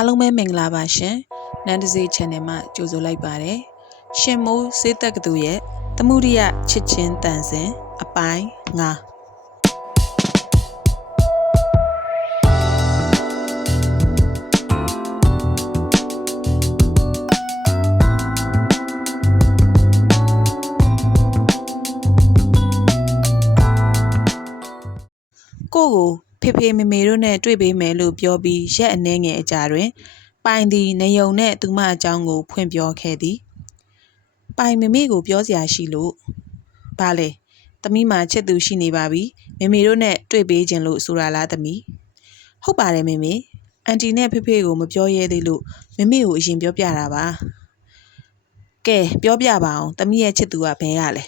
အားလုံးပဲမင်္ဂလာပါရှင်နန်းတစေး channel မှာကြိုဆိုလိုက်ပါတယ်ရှင်မိုးစေးတက်ကတူရဲ့သမှုရိယချစ်ချင်းတန်စင်အပိုင်းငါကိုကို ဖေဖေမေမေတို့နဲ့တွေ့ပေးမယ်လို့ပြောပြီးရက်အနှဲငယ်အကြာတွင် ပိုင်သည်နေယုံနှင့်သူမအကြောင်းကိုဖွင့်ပြောခဲ့သည်ပိုင်မမေကိုပြောစရာရှိလို့ဘာလဲသမီးမှာချစ်သူရှိနေပါပြီမေမေတို့နဲ့တွေ့ပေးခြင်းလို့ဆိုတာလားသမီးဟုတ်ပါတယ်မေမေအန်တီနဲ့ဖေဖေကိုမပြောရဲသေးလို့မေမေကိုအရင်ပြောပြတာပါကဲပြောပြပါအောင်သမီးရဲ့ချစ်သူကဘဲရလဲ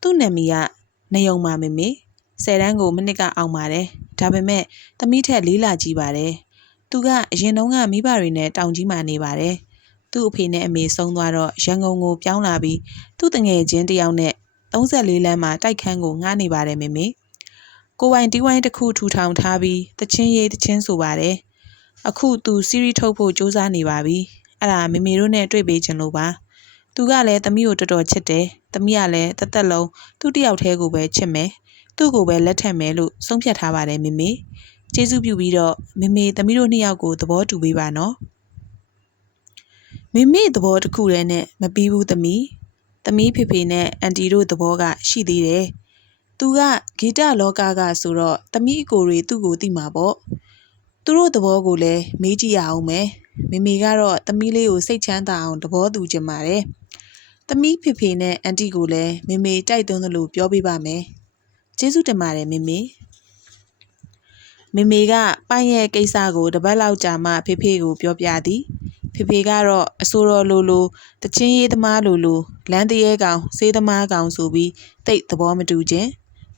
သူ့နာမည်ကနေယုံပါမေမေဆယ်တန်းကိုမနစ်ကအောင်ပါတယ် ဒါပေမဲ့သမီးထက်လေးလာကြီးပါတယ်သူကအရင်တုန်းကမိဘတွေနဲ့တောင်ကြီးမှနေပါတယ်သူ့အဖေနဲ့အမေဆုံးသွားတော့ရန်ကုန်ကိုပြောင်းလာပြီးသူ့တငယ်ချင်းတစ်ယောက်နဲ့34လမ်းမှာတိုက်ခန်းကိုငှားနေပါတယ်မေမေကိုပိုင်တီးဝိုင်းတစ်ခုထူထောင်ထားပြီးတချင်းရေးတချင်းဆိုပါတယ်အခုသူစီရီထုတ်ဖို့စူးစမ်းနေပါပြီအဲ့ဒါမေမေတို့နဲ့တွေ့ပေးချင်လို့ပါသူကလည်းသမီးကိုတော်တော်ချစ်တယ်သမီးကလည်းတသက်လုံးသူ့တယောက်တည်းကိုပဲချစ်မယ် သူ့ကိုပဲလက်ထပ်မယ်လို့ဆုံးဖြတ်ထားပါတယ်မေမေကျေးဇူးပြုပြီးတော့မေမေသမီးတို့နှစ်ယောက်ကိုသဘောတူပေးပါနော်မေမေသဘောတစ်ခုတည်းနဲ့မပြီးဘူးသမီးသမီးဖေဖေနဲ့အန်တီတို့သဘောကရှိသေးတယ်သူကဂီတလောကကဆိုတော့သမီးအကိုတွေသူ့ကိုသိမှာပေါ့သူတို့သဘောကိုလည်းမေးကြည့်ရအောင်မယ်မေမေကတော့သမီးလေးကိုစိတ်ချမ်းသာအောင်သဘောတူချင်ပါတယ်သမီးဖေဖေနဲ့အန်တီကိုလည်းမေမေတိုက်သွင်းသလိုပြောပြပါမယ် ကျေးဇူးတင်ပါတယ်မေမေမေမေကပိုင်ရဲ့ကိစ္စကိုတပတ်လောက်ကြာမှဖေဖေကိုပြောပြသည်ဖေဖေကတော့အဆိုတော်လိုလိုတချင်းရေးသမားလိုလိုလမ်းတရေကောင်စေးသမားကောင်ဆိုပြီးတိတ်သဘောမတူခြင်း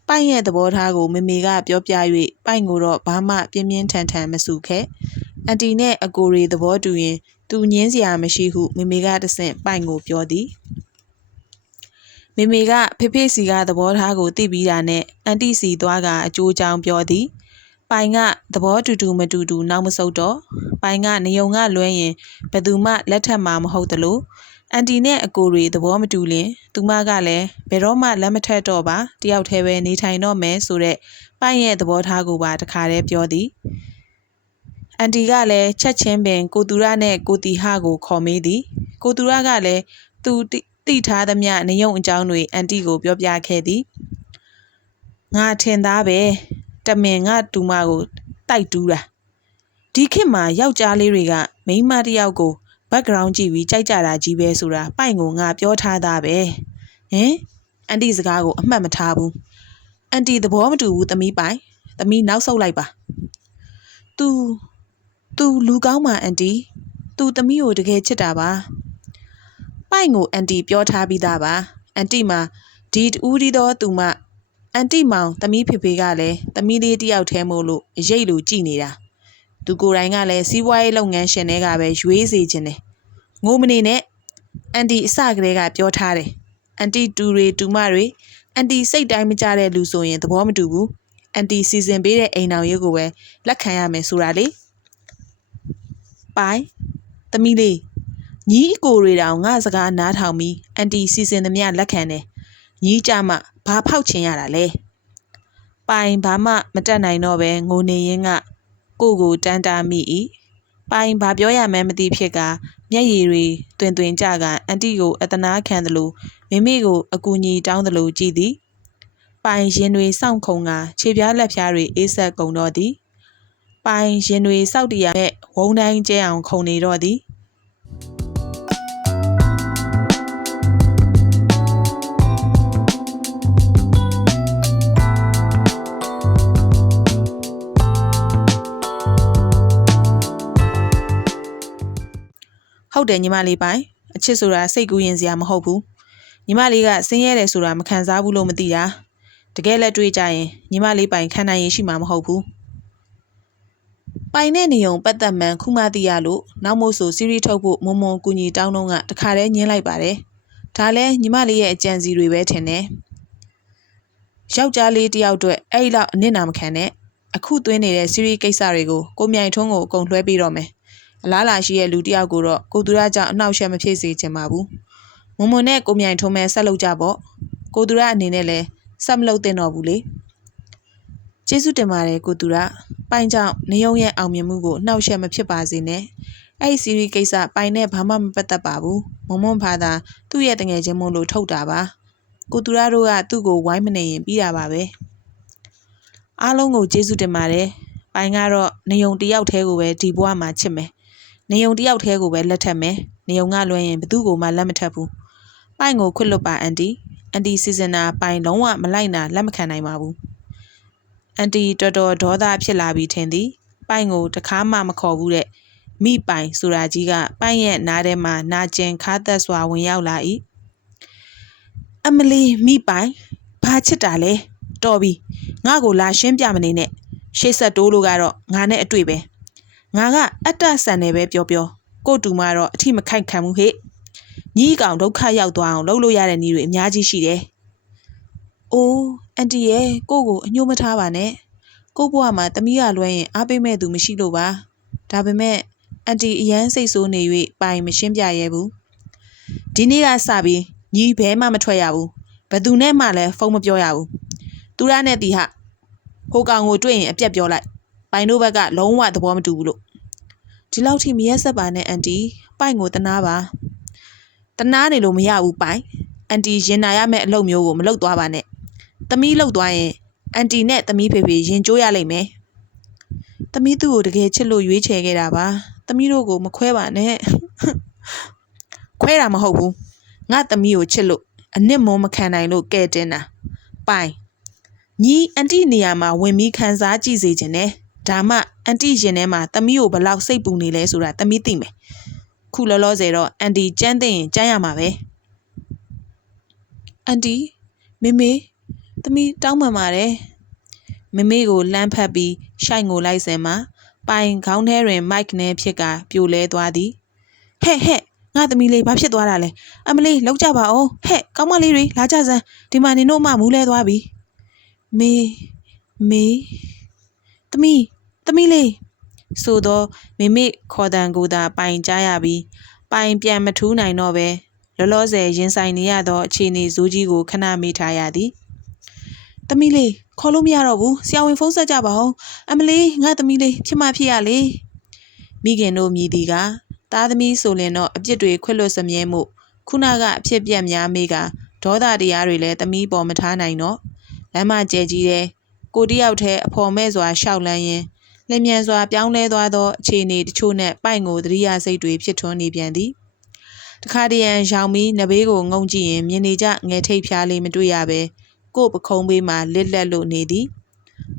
ပိုင်ရဲ့သဘောထားကိုမေမေကပြောပြ၍ပိုင်ကိုတော့ဘာမှပြင်းပြင်းထန်ထန်မဆူခဲ့အန်တီနဲ့အကိုရီသဘောတူရင်သူညင်းစရာမရှိဟုမေမေကတဆင့်ပိုင်ကိုပြောသည် မေမေကဖေဖေစီကသဘောထားကိုသိပြီးတာနဲ့အန်တီစီသွားကအကျိုးချောင်းပြောသည်ပိုင်ကသဘောတူတူမတူတူနောက်မဆုတ်တော့ပိုင်ကနေုံကလွဲရင်ဘယ်သူမှလက်ထပ်မှာမဟုတ်သလိုအန်တီနဲ့အကိုတွေသဘောမတူလင်သူမကလည်းဘယ်တော့မှလက်မထက်တော့ပါတယောက်တည်းပဲနေထိုင်တော့မယ်ဆိုတဲ့ပိုင်ရဲ့သဘောထားကိုပါတခါတည်းပြောသည်အန်တီကလည်းချက်ချင်းပင်ကိုတူရနဲ့ကိုတီဟကိုခေါ်မေးသည်ကိုတူရကလည်းသူ တိထားသမျှနေုံအကြောင်းတွေအန်တီကိုပြောပြခဲ့သည်ငါထင်သားပဲတမင်ငါတူမကိုတိုက်တူးတာဒီခေတ်မှာယောက်ျားလေးတွေကမိန်းမတစ်ယောက်ကို background ကြည့်ပြီးကြိုက်ကြတာကြီးပဲဆိုတာပိုင်ကိုငါပြောထားသားပဲဟင်အန်တီစကားကိုအမှတ်မထားဘူးအန်တီသဘောမတူဘူးသမီးပိုင်သမီးနောက်ဆုတ်လိုက်ပါ तू तू လူကောင်းပါအန်တီ तू သမီးကိုတကယ်ချစ်တာပါ ပိုင်ကိုအန်တီပြောထားပြီးသားပါအန်တီမှာဒီတူးဒီတော့သူမအန်တီမောင်သမီးဖေဖေကလည်းသမီးလေးတယောက်တည်းမို့လို့အရေးလိုကြည်နေတာသူကိုယ်တိုင်ကလည်းစီးပွားရေးလုပ်ငန်းရှင်တွေကပဲရွေးစေခြင်းတယ်ငိုမနေနဲ့အန်တီအစကတည်းကပြောထားတယ်အန်တီတူတွေတူမတွေအန်တီစိတ်တိုင်းမကြတဲ့လူဆိုရင်သဘောမတူဘူးအန်တီစီစဉ်ပေးတဲ့အိမ်တော်ရေးကိုပဲလက်ခံရမယ်ဆိုတာလေပိုင်သမီးလေး ညီအကိုတွေတောင်ငါစကားနားထောင်ပြီးအန်တီစီစဉ်သမျှလက်ခံတယ်ညီကြမှဘာဖောက်ချင်ရတာလဲပိုင်ဘာမှမတက်နိုင်တော့ပဲငိုနေရင်းကကိုကိုတန်းတာမိ၏ပိုင်ဘာပြောရမှန်းမသိဖြစ်ကမျက်ရည်တွေတွင်တွင်ကြကအန်တီကိုအတနာခံသလိုမိမိကိုအကူအညီတောင်းသလိုကြည်သည်ပိုင်ရင်တွေစောင့်ခုံကခြေပြားလက်ပြားတွေအေးဆက်ကုန်တော့သည်ပိုင်ရင်တွေစောက်တရနဲ့ဝုံတိုင်းကျဲအောင်ခုံနေတော့သည် ဟုတ်တယ်ညီမလေးပိုင်အချစ်ဆိုတာစိတ်ကူးရင်စရာမဟုတ်ဘူးညီမလေးကဆင်းရဲတယ်ဆိုတာမခံစားဘူးလို့မသိတာတကယ်လက်တွေ့ကြရင်ညီမလေးပိုင်ခံနိုင်ရင်ရှိမှာမဟုတ်ဘူးပိုင်တဲ့နေုံပတ်သက်မှန်ခုမှသိရလို့နောက်မို့ဆိုစီရီထုတ်ဖို့မုံမုံကူညီတောင်းတော့ကတခါတည်းညင်းလိုက်ပါတယ်ဒါလဲညီမလေးရဲ့အကြံစီတွေပဲထင်တယ်ယောက်ျားလေးတယောက်အတွက်အဲ့လောက်အနစ်နာမခံနဲ့အခုသွင်းနေတဲ့စီရီကိစ္စတွေကိုကိုမြိုင်ထွန်းကိုအကုန်လွှဲပြီးတော့မယ် အလားလာရှိရဲ့လူတစ်ယောက်ကိုတော့ကိုသူရကြောင့်အနှောက်အယှက်မဖြစ်စေချင်ပါဘူးမွန်မွန်နဲ့ကိုမြိုင်ထုံးမဲဆက်လုပ်ကြပေါ့ကိုသူရအနေနဲ့လည်းဆက်မလုပ်သင့်တော့ဘူးလေကျေးဇူးတင်ပါတယ်ကိုသူရပိုင်ကြောင့်နေုံရဲ့အောင်မြင်မှုကိုနှောက်ယှက်မဖြစ်ပါစေနဲ့အဲ့ဒီစီရီကိစ္စပိုင်နဲ့ဘာမှမပတ်သက်ပါဘူးမွန်မွန်ဖာသာသူ့ရဲ့တငယ်ချင်းမို့လို့ထုတ်တာပါကိုသူရတို့ကသူ့ကိုဝိုင်းမနေရင်ပြီးတာပါပဲအားလုံးကိုကျေးဇူးတင်ပါတယ်ပိုင်ကတော့နေုံတယောက်တည်းကိုပဲဒီဘဝမှာချစ်မယ် နေုံတယောက်တည်းကိုပဲလက်ထပ်မယ်နေုံကလွှဲရင်ဘသူ့ကိုမှလက်မထပ်ဘူးပိုင်ကိုခွတ်လွတ်ပါအန်တီအန်တီစီဇနာပိုင်လုံးဝမလိုက်နာလက်မခံနိုင်ပါဘူးအန်တီတော်တော်ဒေါသဖြစ်လာပြီးထင်သည်ပိုင်ကိုတခါမှမခေါ်ဘူးတဲ့မိပိုင်ဆိုတာကြီးကပိုင်ရဲ့နားထဲမှာနာကျင်ခါသက်စွာဝင်ရောက်လာ၏အမလီမိပိုင်ဘာချစ်တာလဲတော်ပြီငါ့ကိုလာရှင်းပြမနေနဲ့ရှေ့ဆက်တိုးလို့ကတော့ငါနဲ့အတွေ့ပဲ ငါကအတ္တဆန်နေပဲပြောပြောကို့တူမတော့အထိမခိုက်ခံဘူးဟဲ့ညီးကောင်ဒုက္ခရောက်သွားအောင်လုပ်လို့ရတဲ့နည်းတွေအများကြီးရှိတယ်။အိုးအန်တီရဲ့ကို့ကိုအညှိုးမထားပါနဲ့။ကို့ဘဝမှာတမီးရလွှဲရင်အားပေးမဲ့သူမရှိလို့ပါ။ဒါပေမဲ့အန်တီအရန်စိတ်ဆိုးနေ၍ပိုင်မရှင်းပြရဲဘူး။ဒီနေ့ကစပြီးညီဘဲမှမထွက်ရဘူး။ဘယ်သူနဲ့မှလည်းဖုန်းမပြောရဘူး။သူရနဲ့တီဟဟိုကောင်ကိုတွေ့ရင်အပြက်ပြောလိုက်။ပိုင်တို့ဘက်ကလုံးဝသဘောမတူဘူးလို့။ ဒီလောက်ထိမရက်ဆက်ပါနဲ့အန်တီပိုင်ကိုတနာပါတနာနေလို့မရဘူးပိုင်အန်တီရင်နာရမယ့်အလုပ်မျိုးကိုမလုပ်သွားပါနဲ့သမီးလုပ်သွားရင်အန်တီနဲ့သမီးဖေဖေရင်ကျိုးရလိမ့်မယ်သမီးသူ့ကိုတကယ်ချစ်လို့ရွေးချယ်ခဲ့တာပါသမီးတို့ကိုမခွဲပါနဲ့ခွဲတာမဟုတ်ဘူးငါသမီးကိုချစ်လို့အနစ်မုံမခံနိုင်လို့ကဲတင်တာပိုင်ညီအန်တီနေရာမှာဝင်ပြီးခံစားကြည့်စေခြင်းနဲ့ ဒါမှအန်တီရင်ထဲမှာသမီးကိုဘလောက်စိတ်ပူနေလဲဆိုတာသမီးသိမယ်ခုလောလောဆယ်တော့အန်တီကြမ်းသိရင်ကြမ်းရမှာပဲအန်တီမေမေသမီးတောင်းပန်ပါတယ်မေမေကိုလှမ်းဖက်ပြီးရှိုက်ငိုလိုက်စင်မှာပိုင်ခေါင်းထဲတွင်မိုက်နဲ့ဖြစ်ကပြိုလဲသွားသည်ဟဲ့ဟဲ့ငါသမီးလေးဘာဖြစ်သွားတာလဲအမလေးလောက်ကြပါအောင်ဟဲ့ကောင်းမလေးတွေလာကြစမ်းဒီမှာနင်တို့မှမူးလဲသွားပြီမေမေသမီး သမီးလေးဆိုတော့မိမိခေါ်တန်ကိုသာပိုင်ကြားရပြီးပိုင်ပြန်မထူးနိုင်တော့ပဲလောလောဆယ်ရင်ဆိုင်နေရသောအခြေအနေဇိုးကြီးကိုခဏမေးထားရသည်။သမီးလေးခေါ်လို့မရတော့ဘူးဆရာဝန်ဖုန်းဆက်ကြပါဦး။အမလေးငါသမီးလေးဖြစ်မှဖြစ်ရလေ။မိခင်တို့မြည်သည်ကသားသမီးဆိုလင်တော့အပြစ်တွေခွက်လွတ်စမြဲမှုခုနကအဖြစ်ပြက်များမေးကဒေါသတရားတွေလည်းသမီးပေါ်မထားနိုင်တော့လမ်းမကျဲကြီးတဲ့ကိုတယောက်တည်းအဖော်မဲ့စွာရှောက်လန်းရင်း လျင်မြန်စွာပြောင်းလဲသွားသောအခြေအနေတချို့နဲ့ပိုက်ကိုသတိရစိတ်တွေဖြစ်ထွန်းနေပြန်သည်တခါတရံရောင်ပြီးနဘေးကိုငုံကြည့်ရင်မြင်နေကြငယ်ထိတ်ဖျားလေးမတွေ့ရပဲကို့ပခုံးဘေးမှာလစ်လက်လို့နေသည်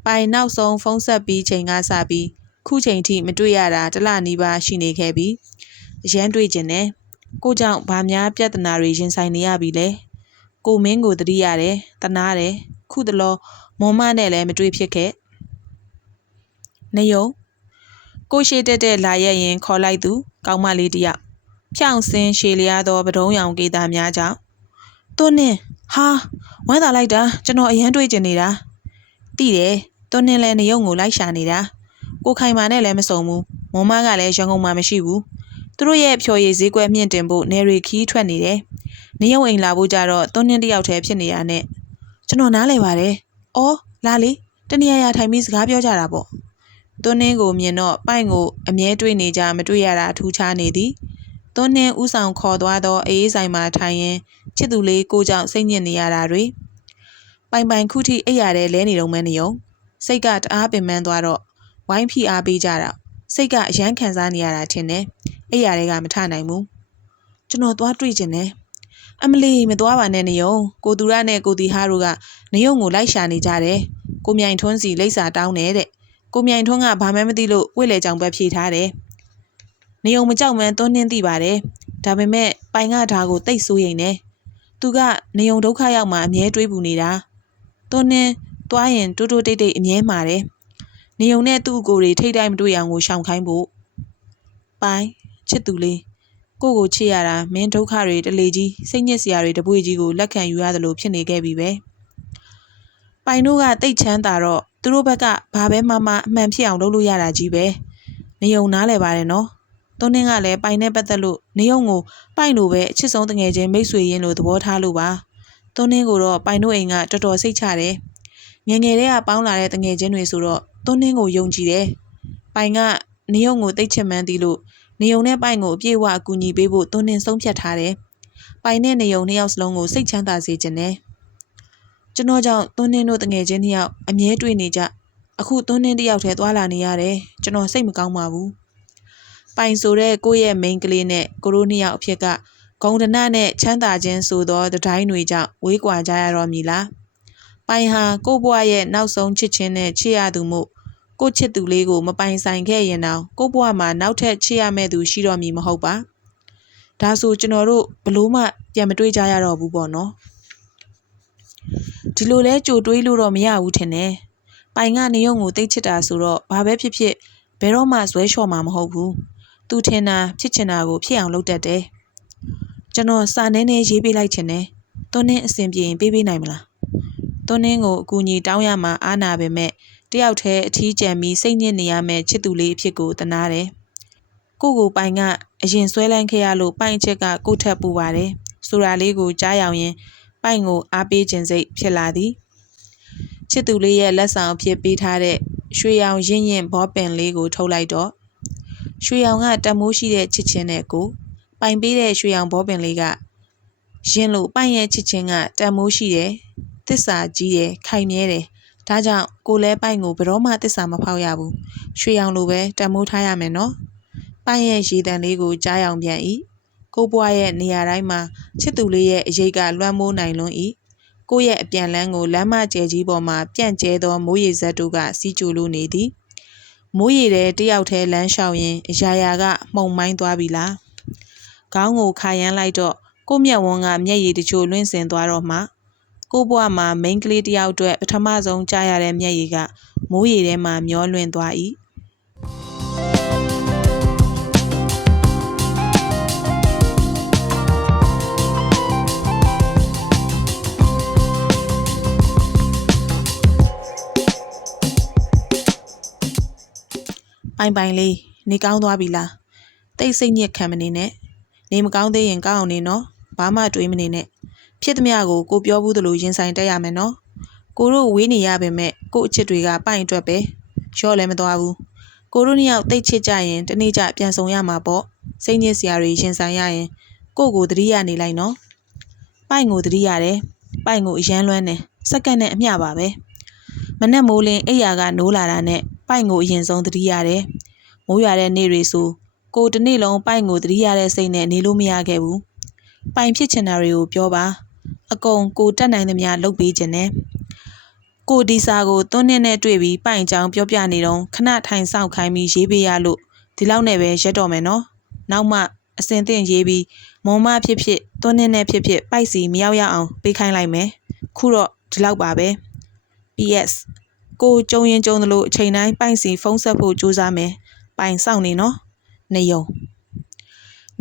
ပိုင်နောက်ဆုံးဖုံးဆက်ပြီးချိန်ကစပြီးခုချိန်ထိမတွေ့ရတာတလနီးပါးရှိနေခဲ့ပြီးအရန်တွေ့ကျင်တယ်ကိုကြောင့်ဘာများပြဿနာတွေရင်ဆိုင်နေရပြီလဲကိုမင်းကိုတတိရတယ်တနာတယ်ခုတလောမွန်မနဲ့လည်းမတွေ့ဖြစ်ခဲ့ နယုံကိုရှိတက်တဲ့လာရက်ရင်ခေါ်လိုက်သူကောင်းမလေးတယောက်ဖြောင့်စင်းရှည်လျားသောပဒုံးရောင်ကေတာများကြောင့်သွန်းနင်းဟာဝမ်းသာလိုက်တာကျွန်တော်အရန်တွေးကျင်နေတာတိတယ်သွန်းနင်းလည်းနယုံကိုလိုက်ရှာနေတာကိုခိုင်မာနဲ့လည်းမစုံဘူးမုံမကလည်းရန်ကုန်မှာမရှိဘူးသူတို့ရဲ့ဖြော်ရည်ဈေးကွက်မြင့်တင်ဖို့နေရီခီးထွက်နေတယ်နယုံအိမ်လာဖို့ကြတော့သွန်းနင်းတယောက်တည်းဖြစ်နေရတဲ့ကျွန်တော်နားလဲပါတယ်အော်လာလေတနေရာရာထိုင်ပြီးစကားပြောကြတာပေါ့ သွန်းနှင်းကိုမြင်တော့ပိုက်ကိုအမြဲတွေးနေကြမတွေ့ရတာထူးခြားနေသည်သွန်းနှင်းဥဆောင်ခေါ်သွားသောအေးဆိုင်မှာထိုင်ရင်ချစ်သူလေးကိုကြောင့်စိတ်ညစ်နေရတာတွေပိုင်ပိုင်ခုထိအိပ်ရတဲ့လဲနေတော့မဲနေုံစိတ်ကတအားပင်ပန်းသွားတော့ဝိုင်းဖိအားပေးကြတာစိတ်ကအယမ်းခံစားနေရတာထင်တယ်အိပ်ရတဲ့ကမထနိုင်ဘူးကျွန်တော်သွားတွေ့ကျင်တယ်အမလီမသွားပါနဲ့နေုံကိုသူရနဲ့ကိုတီဟာတို့ကနေုံကိုလိုက်ရှာနေကြတယ်ကိုမြိုင်ထွန်းစီလိပ်စာတောင်းတယ်တဲ့ ကိုမြိုင်ထွန်းကဘာမှမသိလို့ဝိလေကြောင်ပဲဖြေထားတယ်။နေုံမကြောက်မှန်းသွန်းနှင်းသိပါတယ်။ဒါပေမဲ့ပိုင်ကဓာကိုတိတ်ဆိုးရင်နဲ့သူကနေုံဒုက္ခရောက်မှအမြဲတွေးပူနေတာ။သွန်းနှင်းသွားရင်တိုးတိုးတိတ်တိတ်အမြဲမှာတယ်။နေုံနဲ့သူ့ကိုယ်တွေထိတ်တိုက်မတွေ့အောင်ကိုရှောင်ခိုင်းဖို့ပိုင်ချစ်သူလေးကိုကိုချစ်ရတာမင်းဒုက္ခတွေတလေကြီးစိတ်ညစ်စရာတွေတပွေကြီးကိုလက်ခံယူရတယ်လို့ဖြစ်နေခဲ့ပြီပဲပိုင်တို့ကတိတ်ချမ်းသာတော့ သူတို့ဘက်ကဘာပဲမှမအမှန်ဖြစ်အောင်လုပ်လို့ရတာကြီးပဲနေုံနားလဲပါတယ်နော်သွန်းနှင်းကလည်းပိုင်နဲ့ပတ်သက်လို့နေုံကိုပိုင်လိုပဲအချစ်ဆုံးတငယ်ချင်းမိတ်ဆွေရင်းလို့သဘောထားလို့ပါသွန်းနှင်းကိုတော့ပိုင်တို့အိမ်ကတော်တော်စိတ်ချတယ်ငယ်ငယ်တည်းကပေါင်းလာတဲ့တငယ်ချင်းတွေဆိုတော့သွန်းနှင်းကိုယုံကြည်တယ်ပိုင်ကနေုံကိုတိတ်ချင်မှန်းသည်လို့နေုံနဲ့ပိုင်ကိုအပြည့်အဝအကူအညီပေးဖို့သွန်းနှင်းဆုံးဖြတ်ထားတယ်ပိုင်နဲ့နေုံနှစ်ယောက်စလုံးကိုစိတ်ချမ်းသာစေခြင်းနဲ့ ကျွန်တော်ကြောင့်သွန်းနှင်းတို့တငယ်ချင်းနှစ်ယောက်အမြဲတွေ့နေကြအခုသွန်းနှင်းတစ်ယောက်တည်းသွာလာနေရတယ်ကျွန်တော်စိတ်မကောင်းပါဘူးပိုင်ဆိုတဲ့ကိုယ့်ရဲ့ main ကလေးနဲ့ကိုရိုနှစ်ယောက်အဖြစ်ကဂုံဒနနဲ့ချမ်းသာခြင်းဆိုသောတတိုင်းတွေကြောင့်ဝေးကွာကြရတော့မည်လားပိုင်ဟာကိုယ့်ဘဝရဲ့နောက်ဆုံးချစ်ချင်းနဲ့ချစ်ရသူမို့ကိုယ့်ချစ်သူလေးကိုမပိုင်ဆိုင်ခဲ့ရင်တော့ကိုယ့်ဘဝမှာနောက်ထပ်ချစ်ရမယ့်သူရှိတော့မည်မဟုတ်ပါဒါဆိုကျွန်တော်တို့ဘလို့မှပြန်မတွေးကြရတော့ဘူးပေါ့နော် ဒီလိုလဲကြိုတွေးလို့တော့မရဘူးထင်တယ်ပိုင်ကနေုံကိုတိတ်ချစ်တာဆိုတော့ဘာပဲဖြစ်ဖြစ်ဘယ်တော့မှဇွဲလျှော့မှာမဟုတ်ဘူးသူထင်တာဖြစ်ချင်တာကိုဖြစ်အောင်လုပ်တတ်တယ်။ကျွန်တော်စာနှင်းနဲ့ရေးပေးလိုက်ချင်တယ်။သွန်းနှင်းအဆင်ပြေရင်ပေးပေးနိုင်မလား။သွန်းနှင်းကိုအကူအညီတောင်းရမှာအားနာပေမဲ့တယောက်တည်းအထီးကျန်ပြီးစိတ်ညစ်နေရမယ့်ချစ်သူလေးအဖြစ်ကိုတနာတယ်။ကိုကိုပိုင်ကအရင်ဆွဲလန်းခဲ့ရလို့ပိုင်အချက်ကကိုထက်ပူပါတယ်။ဆိုတာလေးကိုကြားရောက်ရင် ပိုင်ကိုအားပေးခြင်းစိတ်ဖြစ်လာသည်။ချစ်သူလေးရဲ့လက်ဆောင်အဖြစ်ပေးထားတဲ့ရွှေရောင်ရင့်ရင့်ဘောပင်လေးကိုထုတ်လိုက်တော့ရွှေရောင်ကတမိုးရှိတဲ့ချစ်ချင်းနဲ့ကိုပိုင်ပေးတဲ့ရွှေရောင်ဘောပင်လေးကရင်လို့ပိုင်ရဲ့ချစ်ချင်းကတမိုးရှိတယ်တစ္ဆာကြီးတယ်ခိုင်မြဲတယ်ဒါကြောင့်ကိုလဲပိုင်ကိုဘယ်တော့မှတစ္ဆာမဖောက်ရဘူးရွှေရောင်လိုပဲတမိုးထားရမယ်နော်ပိုင်ရဲ့ရေတံလေးကိုကြားရောင်ပြန်ဤ ကိုပွားရဲ့နေရာတိုင်းမှာချစ်သူလေးရဲ့အရေးကလွှမ်းမိုးနိုင်လွန်းဤကိုယ့်ရဲ့အပြန်လန်းကိုလမ်းမကျဲကြီးပေါ်မှာပြန့်ကျဲသောမိုးရေစက်တို့ကစီးကြိုလို့နေသည်မိုးရေတဲ့တယောက်တည်းလမ်းလျှောက်ရင်အရာရာကမှုန်မိုင်းသွားပြီလားခေါင်းကိုခါရမ်းလိုက်တော့ကိုမျက်ဝန်းကမျက်ရည်တချို့လွင့်စင်သွားတော့မှကိုဘွားမှာမိန်းကလေးတယောက်အတွက်ပထမဆုံးကြားရတဲ့မျက်ရည်ကမိုးရေထဲမှာမျောလွင့်သွား၏ ပိုင်ပိုင်လေးနေကောင်းသွားပြီလားတိတ်စိတ်ညစ်ခံမနေနဲ့နေမကောင်းသေးရင်ကောင်းအောင်နေနော်ဘာမှတွေးမနေနဲ့ဖြစ်သမျှကိုကိုပြောဘူးသလိုရင်ဆိုင်တက်ရမယ်နော်ကိုတို့ဝေးနေရပေမဲ့ကို့အချစ်တွေကပိုင်အတွက်ပဲရော့လည်းမသွားဘူးကိုတို့နှစ်ယောက်တိတ်ချစ်ကြရင်တနေ့ကျပြန်ဆောင်ရမှာပေါ့စိတ်ညစ်စရာတွေရင်ဆိုင်ရရင်ကို့ကိုသတိရနေလိုက်နော်ပိုင်ကိုသတိရတယ်ပိုင်ကိုအရန်လွမ်းတယ်စက္ကန့်နဲ့အမျှပါပဲမနဲ့မိုးလင်းအိယာကနိုးလာတာနဲ့ ပိုင်ကိုအရင်ဆုံးသတိရတယ်မိုးရွာတဲ့နေ့တွေဆိုကိုတစ်နေ့လုံးပိုင်ကိုသတိရတဲ့စိတ်နဲ့နေလို့မရခဲ့ဘူးပိုင်ဖြစ်ချင်တာတွေကိုပြောပါအကုန်ကိုတက်နိုင်သမျှလုပ်ပေးခြင်းနဲ့ကိုဒီစာကိုသွန်းနှင်းနဲ့တွေ့ပြီးပိုင်ချောင်းပြောပြနေတော့ခဏထိုင်ဆောင်ခိုင်းပြီးရေးပေးရလို့ဒီလောက်နဲ့ပဲရက်တော့မယ်နော်နောက်မှအစင်သင့်ရေးပြီးမုံမဖြစ်ဖြစ်သွန်းနှင်းနဲ့ဖြစ်ဖြစ်ပိုက်စီမရောက်ရအောင်ပေးခိုင်းလိုက်မယ်ခုတော့ဒီလောက်ပါပဲ PS ကိုကြုံရင်ကြုံသလိုအချိန်တိုင်းပိုင်စီဖုန်းဆက်ဖို့ကြိုးစားမယ်ပိုင်ဆောင်နေနော်နေယုံ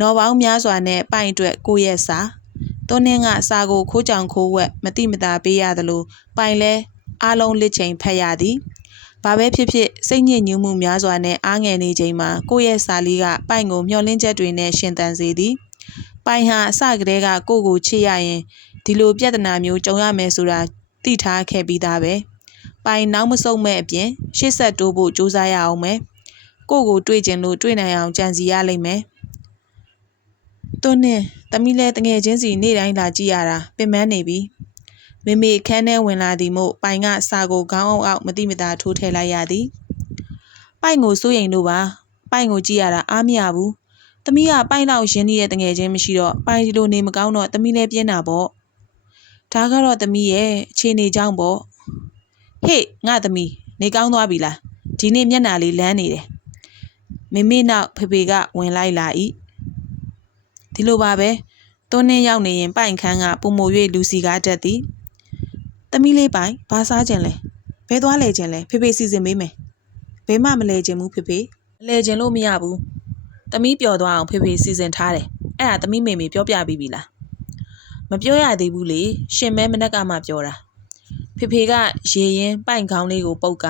နော်ပေါင်းများစွာနဲ့ပိုင်အတွက်ကိုရဲ့စာသွန်းနှင်းကစာကိုခိုးကြောင်ခိုးဝက်မတိမတာပေးရသလိုပိုင်လဲအားလုံးလက်ချိန်ဖတ်ရသည်ဘာပဲဖြစ်ဖြစ်စိတ်ညစ်ညူးမှုများစွာနဲ့အားငယ်နေချိန်မှာကိုယ့်ရဲ့စာလေးကပိုင်ကိုမျောလင်းချက်တွေနဲ့ရှင်သန်စေသည်ပိုင်ဟာအစကတည်းကကိုယ့်ကိုချစ်ရရင်ဒီလိုပြဿနာမျိုးကြုံရမယ်ဆိုတာသိထားခဲ့ပြီးသားပဲ ပိုင်နောက်မဆုတ်မဲ့အပြင်ရှေ့ဆက်တိုးဖို့ကြိုးစားရအောင်မယ်ကိုယ့်ကိုတွေးကျင်လို့တွေးနိုင်အောင်ကြံစီရလိမ့်မယ်တွန်းနဲ့တမီးလဲတငယ်ချင်းစီနေ့တိုင်းလာကြည့်ရတာပင်ပန်းနေပြီမေမေခန်းထဲဝင်လာသည်မို့ပိုင်ကစာကိုခေါင်းအောင်အောက်မတိမတာထိုးထည့်လိုက်ရသည်ပိုင်ကိုစိုးရိမ်လို့ပါပိုင်ကိုကြည့်ရတာအားမရဘူးတမီးကပိုင်လောက်ရင်းနှီးတဲ့တငယ်ချင်းမရှိတော့ပိုင်ဒီလိုနေမကောင်းတော့တမီးလဲပြင်းတာပေါ့ဒါကတော့တမီးရဲ့အခြေအနေကြောင့်ပေါ့ ဟေ့ငါသမီးနေကောင်းသွားပြီလားဒီနေ့မျက်နှာလေးလန်းနေတယ်မိမိနောက်ဖေဖေကဝင်လိုက်လာ၏ဒီလိုပါပဲသွန်းနှင်းရောက်နေရင်ပိုင်ခန်းကပုံမို၍လူစီကားတက်သည်သမီးလေးပိုင်ဘာစားခြင်းလဲဘဲသွားလဲခြင်းလဲဖေဖေစီစဉ်ပေးမယ်ဘဲမှမလဲခြင်းဘူးဖေဖေမလဲခြင်းလို့မရဘူးသမီးပျော်သွားအောင်ဖေဖေစီစဉ်ထားတယ်အဲ့ဒါသမီးမေမေပြောပြပြီးပြီလားမပြောရသေးဘူးလေရှင်မဲမနက်ကမှပြောတာ ဖေဖေကရေရင်ပိုင်ခေါင်းလေးကိုပုတ်က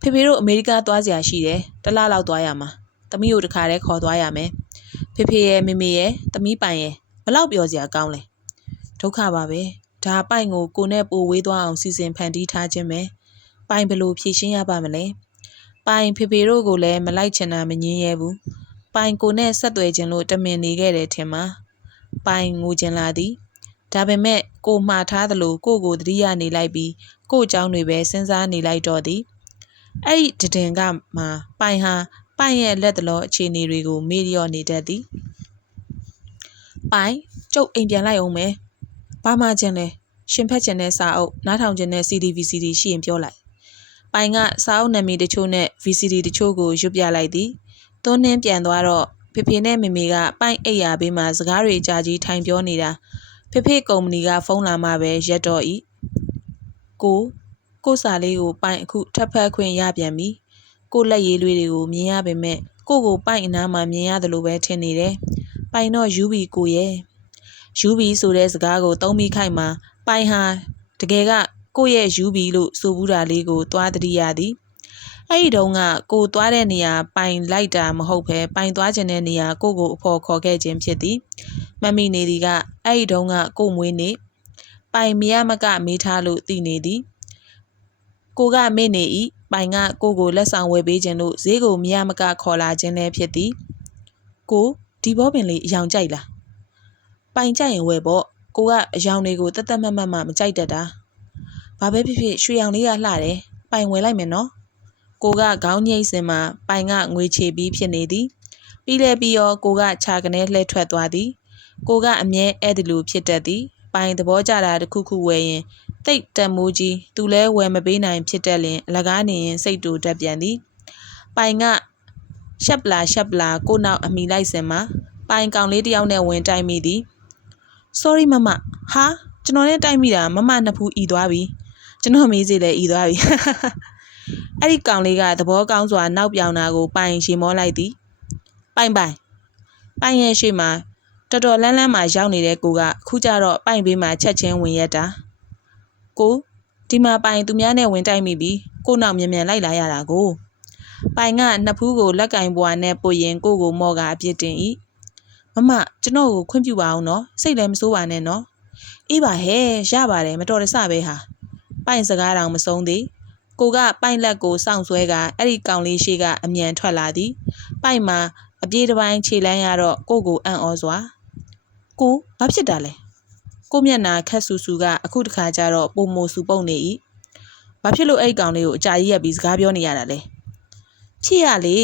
ဖေဖေတို့အမေရိကသွားစရာရှိတယ်တစ်လလောက်သွားရမှာသမီးကိုတခါတည်းခေါ်သွားရမယ်ဖေဖေရဲ့မေမေရဲ့သမီးပိုင်ရဲ့ဘလောက်ပြောစရာကောင်းလဲဒုက္ခပါပဲဒါပိုင်ကိုကိုနဲ့ပိုဝေးသွားအောင်စီစဉ်ဖန်တီးထားခြင်းပဲပိုင်ဘလို့ဖြည့်ရှင်းရပါမလဲပိုင်ဖေဖေတို့ကိုလည်းမလိုက်ချင်တာမငင်းရဲဘူးပိုင်ကိုနဲ့ဆက်သွယ်ခြင်းလို့တမင်နေခဲ့တယ်ထင်မှာပိုင်ငိုချင်လာသည် ဒါပေမဲ့ကိုမှားထားသလိုကိုကိုသတိရနေလိုက်ပြီးကို့အကြောင်းတွေပဲစဉ်းစားနေလိုက်တော့သည်အဲ့ဒီတည်င်ကမှပိုင်ဟာပိုင်ရဲ့လက်တလောအခြေအနေတွေကိုမေ့လျော့နေတတ်သည်ပိုင်ကျုပ်အိမ်ပြန်လိုက်အောင်မယ်ဘာမှချင်းလဲရှင်ဖက်ချင်တဲ့စာအုပ်နားထောင်ချင်တဲ့ CD VCD ရှိရင်ပြောလိုက်ပိုင်ကစာအုပ်နာမည်တချို့နဲ့ VCD တချို့ကိုရွတ်ပြလိုက်သည်သွန်းနှင်းပြန်သွားတော့ဖေဖေနဲ့မေမေကပိုင်အိတ်ရာဘေးမှာစကားတွေအကြာကြီးထိုင်ပြောနေတာ ဖေဖေကုမ္ပဏီက ဖုန်းလာမှပဲရက်တော့ဤကိုကိုစာလေးကိုပိုင်အခုထပ်ဖက်ခွင့်ရပြန်ပြီကိုလက်ရည်လေးတွေကိုမြင်ရပေမဲ့ကိုကိုပိုင်အနားမှာမြင်ရတယ်လို့ပဲထင်နေတယ်ပိုင်တော့ယူဘီကိုရဲ့ယူဘီဆိုတဲ့စကားကိုသုံးပြီးခိုက်မှာပိုင်ဟာတကယ်ကကိုရဲ့ယူဘီလို့ဆိုဘူးတာလေးကိုသွားတတိရသည်အဲ့ဒီတုန်းကကိုသွားတဲ့နေရာပိုင်လိုက်တာမဟုတ်ဘဲပိုင်သွားခြင်းတဲ့နေရာကိုကိုအဖော်ခေါ်ခဲ့ခြင်းဖြစ်သည် မမီနေသည်ကအဲ့ဒီတုန်းကကိုမွေးနေပိုင်မရမကမေးထားလို့တည်နေသည်ကိုကမေ့နေဤပိုင်ကကိုကိုလက်ဆောင်ဝယ်ပေးခြင်းလို့ဈေးကိုမရမကခေါ်လာခြင်းလည်းဖြစ်သည်ကိုဒီဘောပင်လေးအယောင်ကြိုက်လားပိုင်ကြိုက်ရင်ဝယ်ပေါ့ကိုကအယောင်တွေကိုတသက်မတ်မတ်မှမကြိုက်တတ်တာဘာပဲဖြစ်ဖြစ်ရွှေရောင်လေးကလှတယ်ပိုင်ဝယ်လိုက်မယ်နော်ကိုကခေါင်းညိတ်စင်မှာပိုင်ကငွေချေပြီးဖြစ်နေသည်ပြီးလဲပြီးရောကိုကခြာကနေလှည့်ထွက်သွားသည် ကိုကအမြဲအဲ့ဒီလိုဖြစ်တတ်သည်ပိုင်သဘောကျတာတစ်ခုခုဝယ်ရင်တိတ်တန်မိုးကြီးသူလဲဝယ်မပေးနိုင်ဖြစ်တတ်လင်အလကားနေရင်စိတ်တူတက်ပြန်သည်ပိုင်ကရှက်ပလာရှက်ပလာကိုနောက်အမိလိုက်စင်မှာပိုင်ကောင်လေးတယောက်နဲ့ဝင်တိုက်မိသည် sorry မမဟာကျွန်တော်နဲ့တိုက်မိတာမမနှစ်ဖူးဤသွားပြီကျွန်တော်မေးစီလဲဤသွားပြီအဲ့ဒီကောင်လေးကသဘောကောင်းစွာနောက်ပြောင်တာကိုပိုင်ရေမောလိုက်သည်ပိုင်ပိုင်ပိုင်ရဲ့ရှိမှာ တော်တော်လန်းလန်းမှာရောက်နေတဲ့ကိုကခုကျတော့ပိုင်ဘေးမှာချက်ချင်းဝင်ရက်တာကိုဒီမှာပိုင်သူများနဲ့ဝင်တိုက်မိပြီကိုနောက်မြန်မြန်လိုက်လာရတာကိုပိုင်ကနှစ်ဖူးကိုလက်ကင်ပွားနဲ့ပို့ရင်ကိုကိုမော့ကအပြစ်တင်၏မမကျွန်တော်ကိုခွင့်ပြုပါအောင်နော်စိတ်လည်းမစိုးပါနဲ့နော်အေးပါဟဲ့ရပါတယ်မတော်တဆပဲဟာပိုင်စကားတောင်မဆုံးသေးကိုကပိုင်လက်ကိုစောင့်ဆွဲကအဲ့ဒီကောင်လေးရှိကအမြန်ထွက်လာသည်ပိုင်မှာအပြေးတစ်ပိုင်းခြေလန်းရတော့ကိုကိုအံ့ဩစွာ ကိုဘာဖြစ်တာလဲကိုမျက်နာခက်ဆူဆူကအခုတခါကျတော့ပုံမိုဆူပုတ်နေ၏ဘာဖြစ်လို့အဲ့ကောင်လေးကိုအကြာကြီးရက်ပြီးစကားပြောနေရတာလဲဖြစ်ရလေ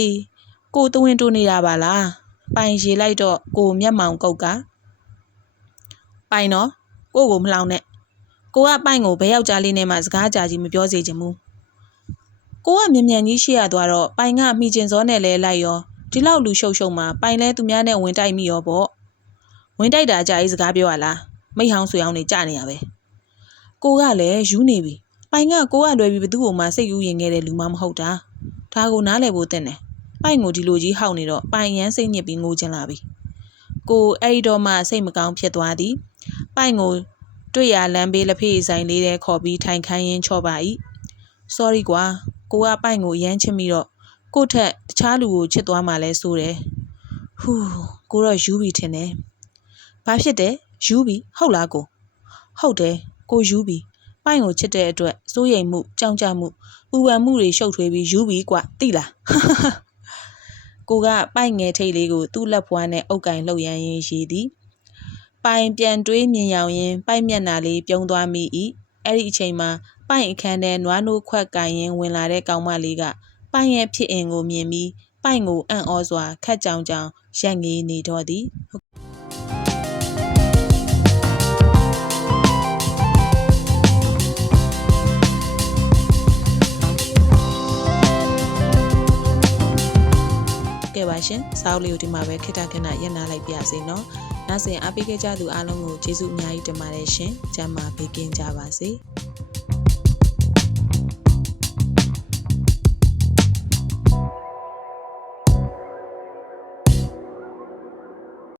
ကိုတဝင်းတိုးနေတာပါလားပိုင်ရေလိုက်တော့ကိုမျက်မှောင်ကုတ်ကပိုင်တော့ကိုကိုမလောင်နဲ့ကိုကပိုင်ကိုဘဲယောက်ျားလေးနဲ့မှစကားကြာကြီးမပြောစေချင်ဘူးကိုကမြန်မြန်ကြီးရှိရသွားတော့ပိုင်ကမိကျင်စောနဲ့လဲလိုက်ရောဒီလောက်လူရှုပ်ရှုပ်မှာပိုင်လဲသူများနဲ့ဝင်တိုက်မိရောပေါ့ ဝင်တိုက်တာကြာကြီးစကားပြောရလားမိဟောင်းဆွေအောင်နေကြနေရပဲကိုကလည်းယူနေပြီပိုင်ကကိုကလွယ်ပြီးဘသူ့ကိုမှစိတ်ကူးရင်ခဲ့တဲ့လူမှမဟုတ်တာဒါကိုနားလည်ဖို့တင်တယ်ပိုင်ကိုဒီလိုကြီးဟောက်နေတော့ပိုင်ရန်စိတ်ညစ်ပြီးငိုချင်လာပြီကိုအဲ့ဒီတော့မှစိတ်မကောင်းဖြစ်သွားသည်ပိုင်ကိုတွေ့ရလမ်းဘေးလက်ဖေးဆိုင်လေးတဲ့ခေါ်ပြီးထိုင်ခိုင်းရင်းချော့ပါ၏။ sorry ကွာကိုကပိုင်ကိုအရမ်းချစ်မိတော့ကို့ထက်တခြားလူကိုချစ်သွားမှလဲဆိုတယ်။ဟူးကိုတော့ယူပြီထင်တယ်။ ဘာဖြစ်တယ်ယူပြီဟုတ်လားကို။ဟုတ်တယ်ကိုယူပြီပိုင်ကိုချစ်တဲ့အတွက်စိုးရိမ်မှုကြောင်ကြမှုပူပန်မှုတွေရှုပ်ထွေးပြီးယူပြီကွသိလား။ကိုကပိုင်ငယ်ထိတ်လေးကိုသူ့လက်ဖွားနဲ့အုပ်ကင်လှုပ်ရမ်းရင်းရှိသည်။ပိုင်ပြန်တွေးမြင်ရောင်ရင်ပိုင်မျက်နာလေးပြုံးသွားမိ၏အဲ့ဒီအချိန်မှာပိုင်အခန်းထဲနွားနိုးခွက်ကင်ရင်ဝင်လာတဲ့ကောင်မလေးကပိုင်ရဲ့ဖြစ်အင်ကိုမြင်ပြီးပိုင်ကိုအံ့ဩစွာခတ်ကြောင်ကြောင်ရက်ငေးနေတော့သည် ကဲပါရှင်စာအုပ်လေးကိုဒီမှာပဲခိတ္တခဏရက်နာလိုက်ပြစေနော်နောက်စဉ်အားပေးခဲ့ကြသူအားလုံးကိုကျေးဇူးအများကြီးတင်ပါတယ်ရှင်ကျမ်းမာပေးကင်းကြပါစေ